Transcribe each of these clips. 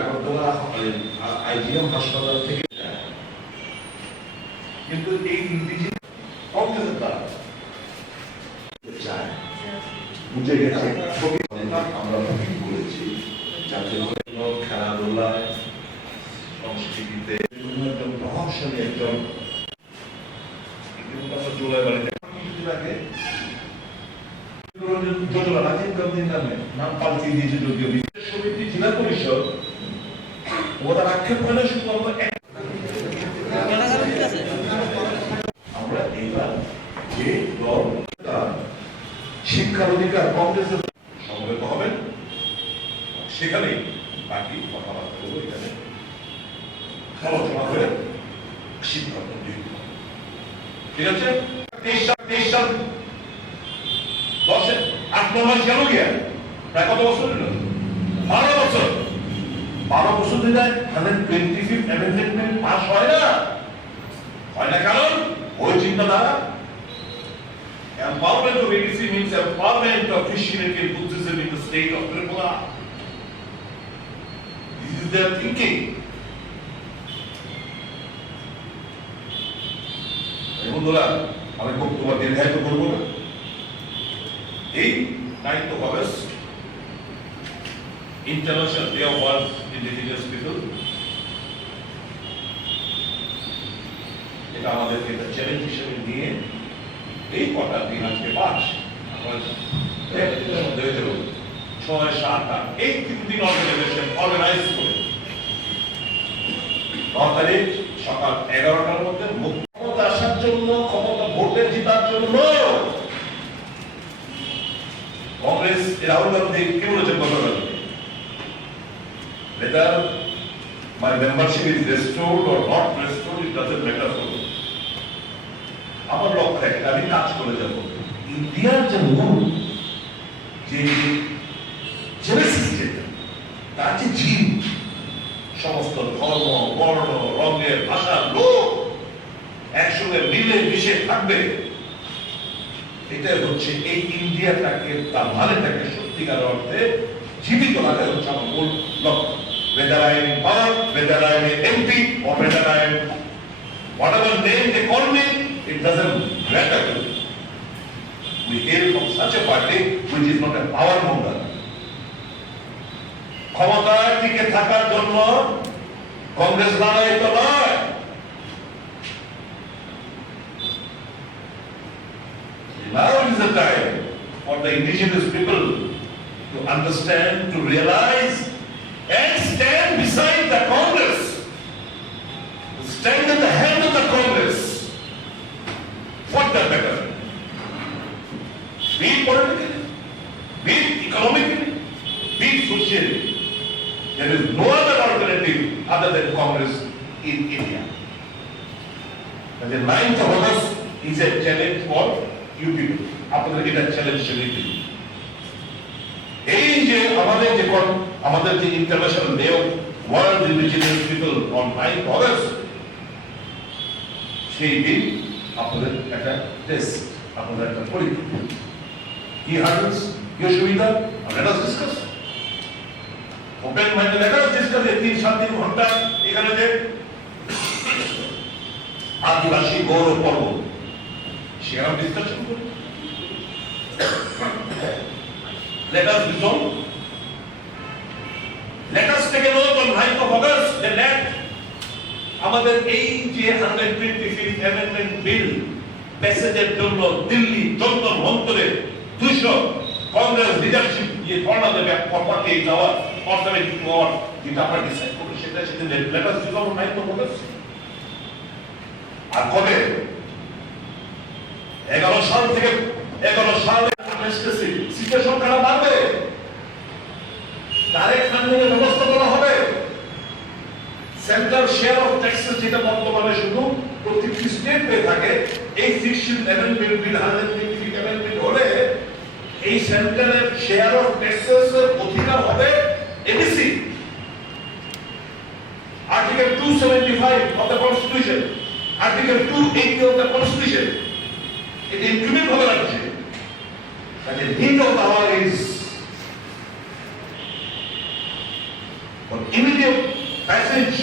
Agartala IgM হাসপাতাল থেকে, কিন্তু এই কংগ্রেসের দ্বারা বুঝে গেছে। আমরা বলেছি যাতে খেলাধুলায়, সংস্কৃতিতে একজন প্রভাবশালী একজন জোলাই বাড়িতে যোজনা রাজীব গান্ধীর নামে নাম পাল্টিয়ে দিয়েছে যদিও সমিতি জেলা পরিষদ ওদের আক্ষেপ করে শুধু আমরা এইবার যে দল শিক্ষার অধিকার কংগ্রেসের সমবেত হবেন, সেখানে বাকি কথাবার্তা গুলো এখানে আলোচনা করে সিদ্ধান্ত নিতে হবে। ঠিক আছে? 23 সাল 10-8 মাস গেল গিয়া প্রায় কত বছর হলো? 12 বছর। 12 বছর ধরে 125th অ্যামেন্ডমেন্ট পাস হয় না। কারণ ওই চিন্তাধারা empowerment of ADC means empowerment of Christianity and Buddhism in the state of Tripura. This is their thinking. বন্ধুরা, আমি বক্তব্য দীর্ঘায়িত করব না। এই 9th of August, International Day of World Indigenous People, এটা আমাদেরকে একটা চ্যালেঞ্জ হিসেবে নিয়ে এই কটা দিন আজকে 5 6-7 এই 3 দিন অর্গানাইজেশন অর্গানাইজ করে 9 তারিখ সকাল 11টার মধ্যে ক্ষমতা আসার জন্য, ক্ষমতা ভোটে জেতার জন্য কংগ্রেস রাহুল গান্ধী কি বলেছেন গতকাল? whether my membership is restored or not restored, it doesn't matter for me. আমার লক্ষ্য একটা, আমি কাজ করে যাব। ইন্ডিয়ার যে মূল যে জেনেসিস যেটা, তার যে জিন, সমস্ত ধর্ম, বর্ণ, রঙের, ভাষার লোক একসঙ্গে মিলে মিশে থাকবে, এটাই হচ্ছে এই ইন্ডিয়াটাকে, তার মানেটাকে সত্যিকার অর্থে জীবিত রাখা হচ্ছে আমার মূল লক্ষ্য। whether I am in power, whether I am an MP, or whether I am whatever name they call me, it doesn't matter to me. We hail from such a party which is not a power monger. ক্ষমতায় টিকে থাকার জন্য কংগ্রেস লড়াই তো নয়। Now is the time for the indigenous people to understand, to realize, and stand beside the Congress, stand at the head of the Congress. What the better? Be it politically, be it economically, be it socially. There is no other alternative other than Congress in India. And the 9th of August is a challenge for you people. আপনাদের এটা challenge নিতে এই যে আমাদের যে international day of world indigenous people on 9th August, সেই দিন আপনাদের একটা টেস্ট, আপনাদের একটা পরীক্ষা। কি হার্ডস, কি অসুবিধা, লেট আস ডিসকাস। ওপেন মাইন্ডে লেট আস ডিসকাস। 3-7 ঘন্টা এখানে যে আদিবাসী গৌরব পর্ব, সেখানে ডিসকাশন করি। Let us resolve. Let us take a note on 9th of August that আমাদের এই যে 125th amendment bill প্যাসেজের জন্য দিল্লি যন্তর মন্তরে 200 কংগ্রেস লিডারশিপ যে ধর্ণা দেবে, পার্টি যাওয়ার অর্থনৈতিক হওয়ার যেটা আমরা ডিসাইড করবো, সেটা সেদিন let us resolve on 9th of August। আর কবে? 11 সাল থেকে 11 সালে সিটের সংখ্যাটা বাড়বে, ডাইরেক্ট ফান্ডিংয়ের ব্যবস্থা করা হবে। সেন্ট্রাল শেয়ার অফ ট্যাক্সেস যেটা বর্তমানে শুধু প্রত্যেকটি স্টেট পেয়ে থাকে, এই 16th amendment বিল 125th amendment হলে এই সেন্ট্রালের শেয়ার অফ ট্যাক্সেস এর অধিকার হবে ADC, article 275 of the constitution. Article 280 of the Constitution. It implement হবে রাজ্যে। But the need of the hour is for immediate passage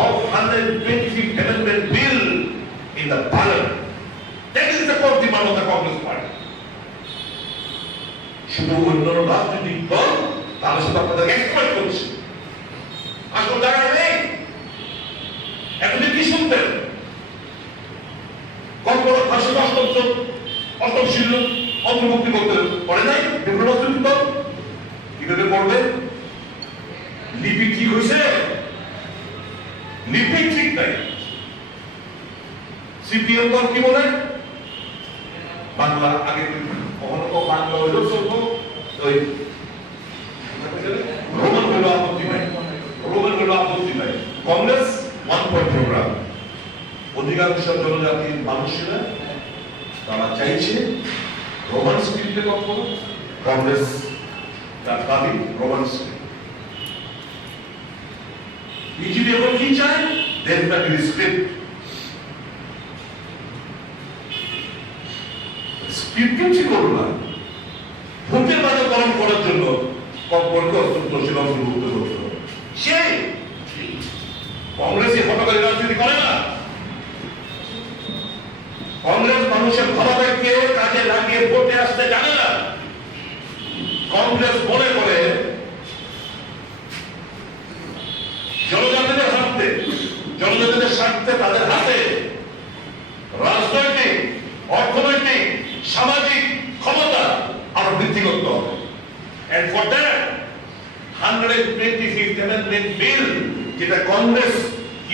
of 125th Amendment Bill in the Parliament. That is the core demand of the Congress Party. শুধু অন্য রাজনৈতিক দল তাদের সাথে আপনাদের exploit করছে। আসল জায়গা নেই। এখন কি শুনতেন? কর্পোরেট ভাষা অষ্টম শিল্প অন্তর্ভুক্তি করতে পারে নাই রাজনৈতিক দল কিভাবে করবে? লিপি ঠিক হয়েছে? লিপি ঠিক নাই। সিপিএম দল কি বলে? বাংলা আগে কখনো বাংলা হইল চলবো ওই রোমান হইল আপত্তি নাই, রোমান হইল আপত্তি নাই। Congress 1 point programme. অধিকাংশ জনজাতির মানুষেরা তারা চাইছে রোমান স্ক্রিপ্টে কখনো কংগ্রেস তার দাবি রোমান স্ক্রিপ্ট। বিজেপি এখন কি চায়? দেশব্যাপী স্ক্রিপ্ট। স্ক্রিপ্ট কি করবো না? ভোটের বাজার গরম করার জন্য কর্পোরেটকে অন্তর্ভুক্ত করতে হবে। সেই কংগ্রেস হটকারী রাজনীতি করে না। কংগ্রেস মানুষের ভাবাবেগকে কাজে লাগিয়ে ভোটে আসতে জানে না। কংগ্রেস মনে করে জনজাতিদের হাতে, জনজাতিদের স্বার্থে তাদের হাতে রাজনৈতিক, অর্থনৈতিক, সামাজিক ক্ষমতা আরো বৃদ্ধি করতে হবে। And for that 125th Amendment Bill যেটা কংগ্রেস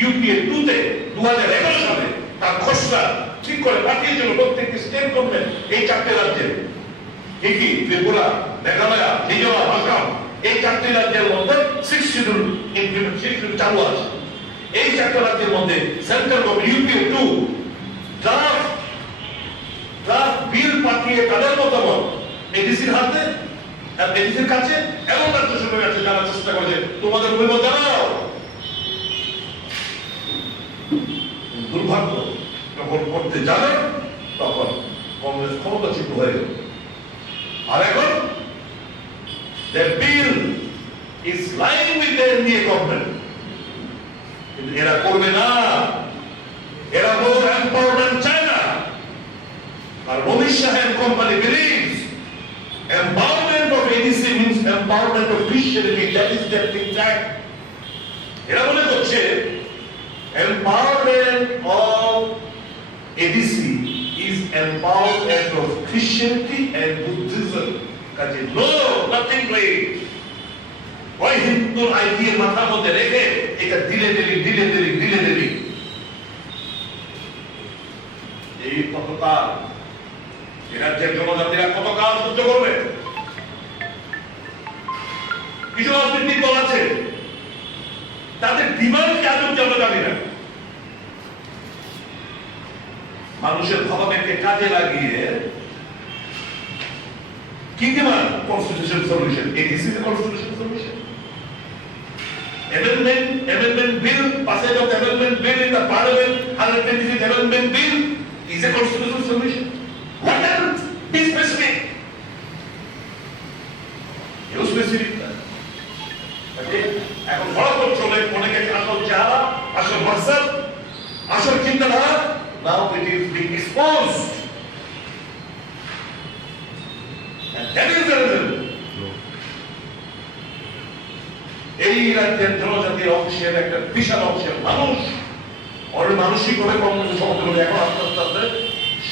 ইউপিএ 2-তে 2011 সালে তার খসড়া ঠিক করে পাঠিয়েছিল প্রত্যেকটি স্টেট গভর্নমেন্ট এই 4টে রাজ্যে, কি ত্রিপুরা, মেঘালয়, মিজোরাম, আসাম, এই 4টি রাজ্যের মধ্যে 6 শিডিউল চালু আছে। এই 4টা রাজ্যের মধ্যে সেন্ট্রাল গভর্নমেন্ট ইউপিএ 2 ড্রাফট বিল পাঠিয়ে তাদের মতামত এডিসির হাতে, এডিসির কাছে এবং রাজ্য সরকারের কাছে জানার চেষ্টা করেছে তোমাদের অভিমত জানাও। দুর্ভাগ্য যখন করতে যাবে তখন কংগ্রেস ক্ষমতাচ্যুত হয়ে যাবে। আর এখন the bill is lying with the NDA government, কিন্তু এরা করবে না। এরা more empowerment চায় না। আর Momish and company believes empowerment of ADC means empowerment of Christianity. That is their think tank. এরা মনে করছে empowerment of ADC is empowerment of Christianity and Buddhism. কাজে no, nothing like ওই হিন্দুর আইডিয়া মাথার মধ্যে রেখে এটা দিলে দিলি এই কতকাল এরা যে জনজাতিরা কতকাল সহ্য করবে? কিছু রাজনৈতিক দল আছে তাদের ডিমান্ড কি আদৌ আমরা জানি না। মানুষের ভাবাবেগকে কাজে লাগিয়ে কি demand? Constitution solution. ADC is constitution solution. Amendment bill, passage of the amendment bill in the parliament, 125th amendment bill is a constitutional solution. What else? Be specific. You specific. Okay? এখন বড় চলে অনেকে আসল চেহারা, আসল মাকসাদ, আসল চিন্তাধারা now it is being exposed. And that is the reason. এই রাজ্যের জনজাতির অংশের একটা বিশাল অংশের মানুষ মানসিকভাবে কংগ্রেসের সমর্থন করে এখন আস্তে আস্তে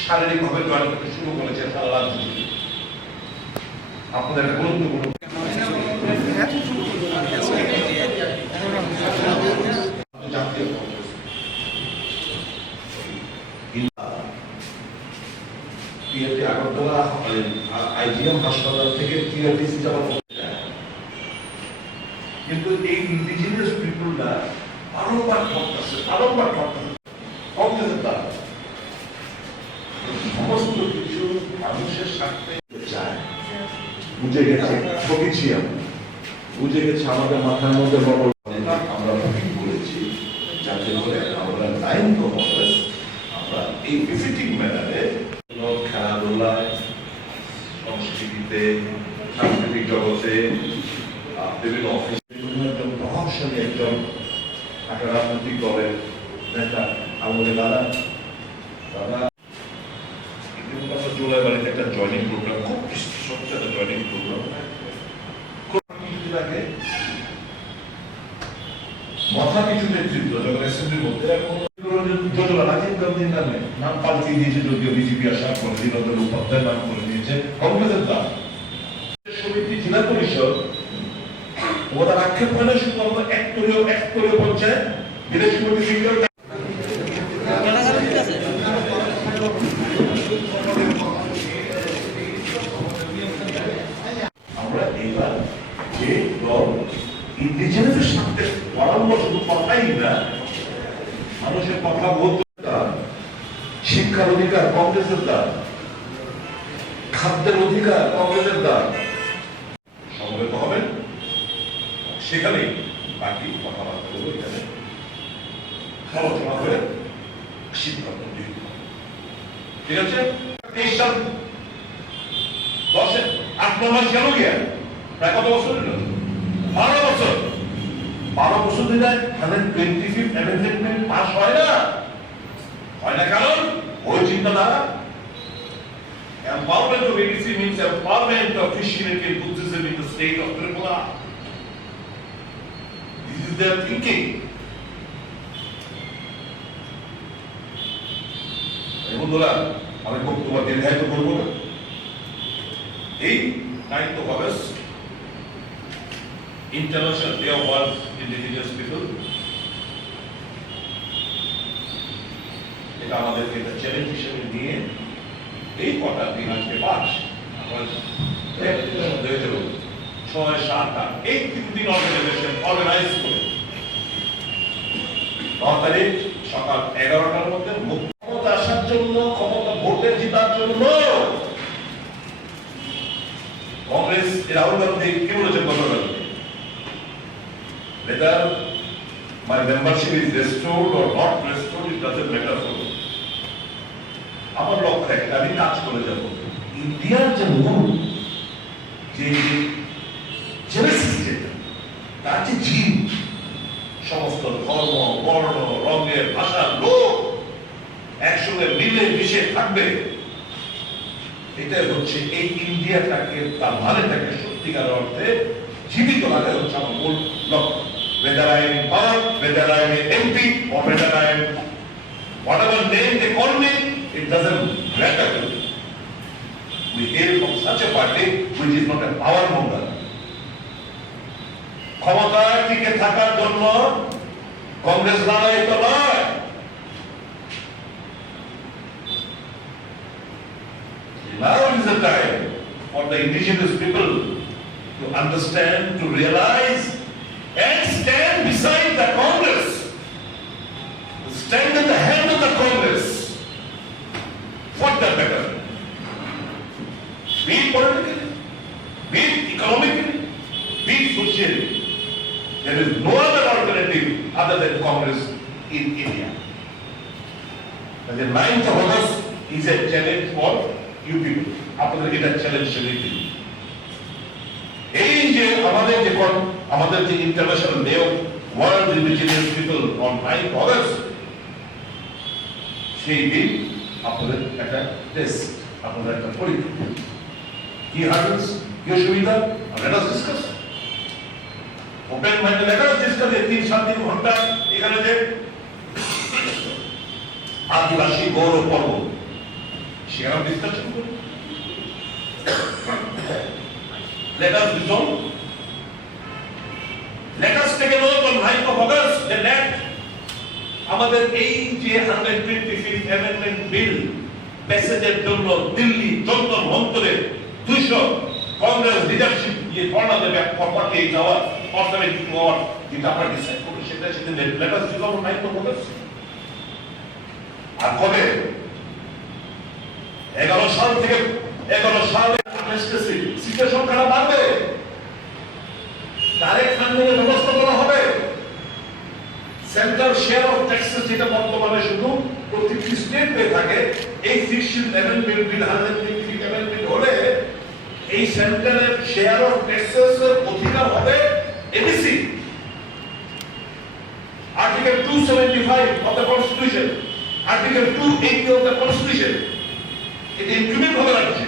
শারীরিকভাবে জয়েন করতে শুরু করেছে সারা রাজনীতি। আপনাদের একটা গুরুত্বপূর্ণ জাতীয় কংগ্রেস আগরতলা আইজিএম হাসপাতাল থেকে টিআরটিসি যাওয়ার, কিন্তু এই ইন্ডিজিনিয়াস পিপলরা বারংবার ঠকতেছে কংগ্রেসের দ্বারা সমস্ত কিছু মানুষের স্বার্থে চায়। বুঝে গেছে, ঠকেছি আমরা, বুঝে গেছে আমাদের মাথার মধ্যে বড় আমরা ঠিক বলেছি যাতে করে আমরা লাইন কংগ্রেস এই বিফিটিং ম্যানারে খেলাধুলায়, সংস্কৃতিতে, সাংস্কৃতিক জগতে, বিভিন্ন অফিসে বিভিন্ন একজন প্রভাবশালী একজন একটা রাজনৈতিক দলের নেতা আমাদের দাদা জুলাই বাড়িতে একটা জয়নিং প্রোগ্রাম, খুব সত্যি একটা জয়নিং প্রোগ্রাম মাথা কিছু নেতৃত্ব যখন অ্যাসেম্বলির মধ্যে যোজনা রাজীব গান্ধীর নামে নাম পাল্টিয়ে দিয়েছে, যদিও বিজেপি আসার পরে দীনদয়াল উপাধ্যায় নাম করে দিয়েছে কংগ্রেসের দাম। সমিতি জেলা পরিষদ ওদের আক্ষেপ হয় না শুধু আমরা একতলীয় পঞ্চায়েত বিদেশ সমিতি সিঙ্গেল আমরা এইবার যে দল ইন্ডিজিনাসের সাথে পরামর্শ শুধু কথাই না, মানুষের কথা বলতে, শিক্ষার অধিকার কংগ্রেসের দান, খাদ্যের অধিকার কংগ্রেসের দান, সমবেত হবেন, সেখানেই বাকি কথাবার্তাগুলো এখানে আলোচনা করে সিদ্ধান্ত নিতে হবে। ঠিক আছে? 23 সাল 8 মাস গেল গিয়া প্রায় কত বছর হলো? 12 বছর। 12 বছর ধরে 125th অ্যামেন্ডমেন্ট পাস হয় না কারণ ওই চিন্তাধারা empowerment of ABC means empowerment of Christianity and Buddhism in the state of Tripura. This is their thinking. বন্ধুরা, আমি বক্তব্য দীর্ঘায়িত করবো না। এই 9th of August International Day of World Indigenous People, এটা আমাদেরকে একটা চ্যালেঞ্জ হিসেবে নিয়ে এই কটা দিন আজকে 5 আমরা 6, 7, 8 এই 3 দিন অর্গানাইজেশন অর্গানাইজ করে 9 তারিখ সকাল 11টার মধ্যে ক্ষমতা আসার জন্য, ক্ষমতা ভোটে জেতার জন্য কংগ্রেস রাহুল গান্ধী কি বলেছেন গতকাল? Whether my membership is restored or not restored, it doesn't matter for me. আমার লক্ষ্য একটা, আমি কাজ করে যাব ইন্ডিয়ার যে মূল যে জেনেসিস যেটা, তার যে জিন, সমস্ত ধর্ম, বর্ণ, রঙের, ভাষার লোক একসঙ্গে মিলে মিশে থাকবে, এটা হচ্ছে এই ইন্ডিয়াটাকে, তার মানেটাকে সত্যিকার অর্থে জীবিত রাখা হচ্ছে আমার মূল লক্ষ্য। Whether I am in power, whether I am an MP, or whether I am whatever name they call me, it doesn't matter to me. We hail from such a party which is not a power monger. ক্ষমতায় টিকে থাকার জন্য কংগ্রেস লড়াই তো নয়। Now is the time for the indigenous people to understand, to realize, and stand beside the Congress, stand at the head of the Congress. What the better? Be it politically, be it economically, be it socially. There is no other alternative other than Congress in India. And the 9th of August is a challenge for you people. আপনাদের এটা challenge হিসেবে দিন। এই যে আমাদের যে international day of world indigenous people on 9th August, সেই দিন আপনাদের একটা টেস্ট, আপনাদের একটা পরীক্ষা। কি হার্ডস, কি অসুবিধা, let us discuss. ওপেন মাইন্ডে let us discuss। 3-7 ঘন্টা এখানে যে আদিবাসী গৌরব পর্ব, সেখানে ডিসকাশন করি। Let us resolve. Let us take a note on 9th of August that আমাদের এই যে 125th amendment bill প্যাসেজের জন্য দিল্লি যন্তর মন্তরে 200 কংগ্রেস লিডারশিপ যে ধর্ণা দেবে, পাঠিয়ে যাওয়া অর্থনৈতিক হওয়ার যেটা আমরা ডিসাইড করবো, সেটা let us resolve on 9th of August। আর কবে? 11 সাল থেকে 11 সালে সিটের সংখ্যাটা বাড়বে, ডাইরেক্ট ফান্ডিংয়ের ব্যবস্থা করা হবে। সেন্ট্রাল শেয়ার অফ ট্যাক্সেস যেটা বর্তমানে শুধু প্রতিটি স্টেট পেয়ে থাকে, এই 16th amendment বিল 126 amendment হলে এই সেন্ট্রালের শেয়ার অফ ট্যাক্সেস এর অধিকার হবে ABC Article 275 of the Constitution, Article 280 of the Constitution. It implement হবে রাজ্যে।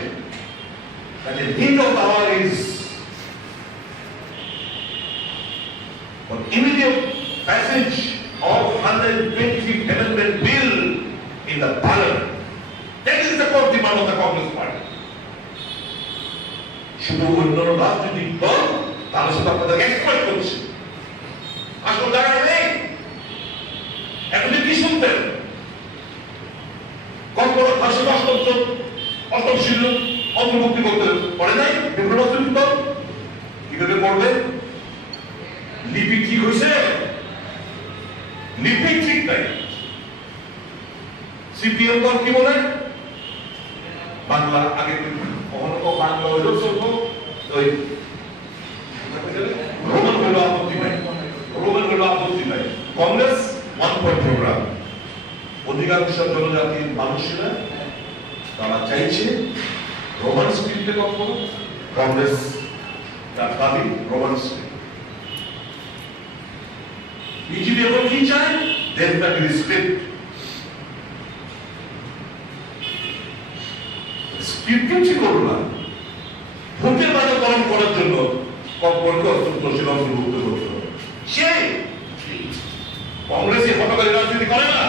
That the need of the hour is for immediate passage of 125th Amendment Bill in the Parliament. That is the core demand of the Congress Party. শুধু অন্যান্য রাজনৈতিক দল তারা শুধু আপনাদের exploit করছে। আসল জায়গা নেই। এখন কি শুনতেন? কখনো ফাঁসি অষ্টম শিল্প অন্তর্ভুক্তি করতে পারে নাই বিভিন্ন রাজনৈতিক দল কিভাবে করবে? লিপি ঠিক হয়েছে? লিপি ঠিক নাই। সিপিএম দল কি বলে? বাংলা আগে কখনো বাংলা হইলেও চলবো ওই রোমান হইল আপত্তি নাই, রোমান হইল আপত্তি নাই। কংগ্রেস 1 পয়েন্ট প্রোগ্রাম, অধিকাংশ জনজাতির মানুষেরা তারা চাইছে রোমান স্ক্রিপ্টে কখনো কংগ্রেস তার দাবি রোমান স্ক্রিপ্ট। বিজেপি এখন কি চায়? দেশব্যাপী স্ক্রিপ্ট। স্ক্রিপ্ট কি করবো না, ভোটের বাজার গরম করার জন্য কমপক্ষে অন্তর্ভুক্ত করতে হবে। সেই কংগ্রেস এই হটকারী রাজনীতি করে না।